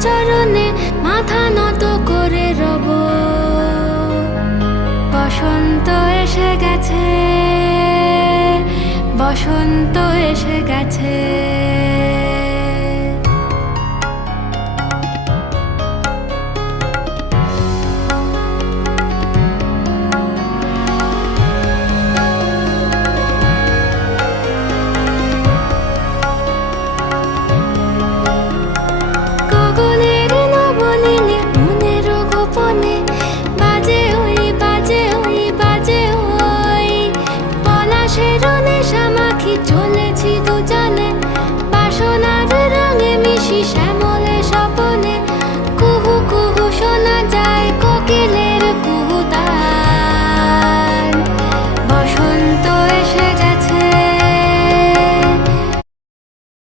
চরণে মাথা নত করে রব। বসন্ত এসে গেছে, বসন্ত এসে গেছে।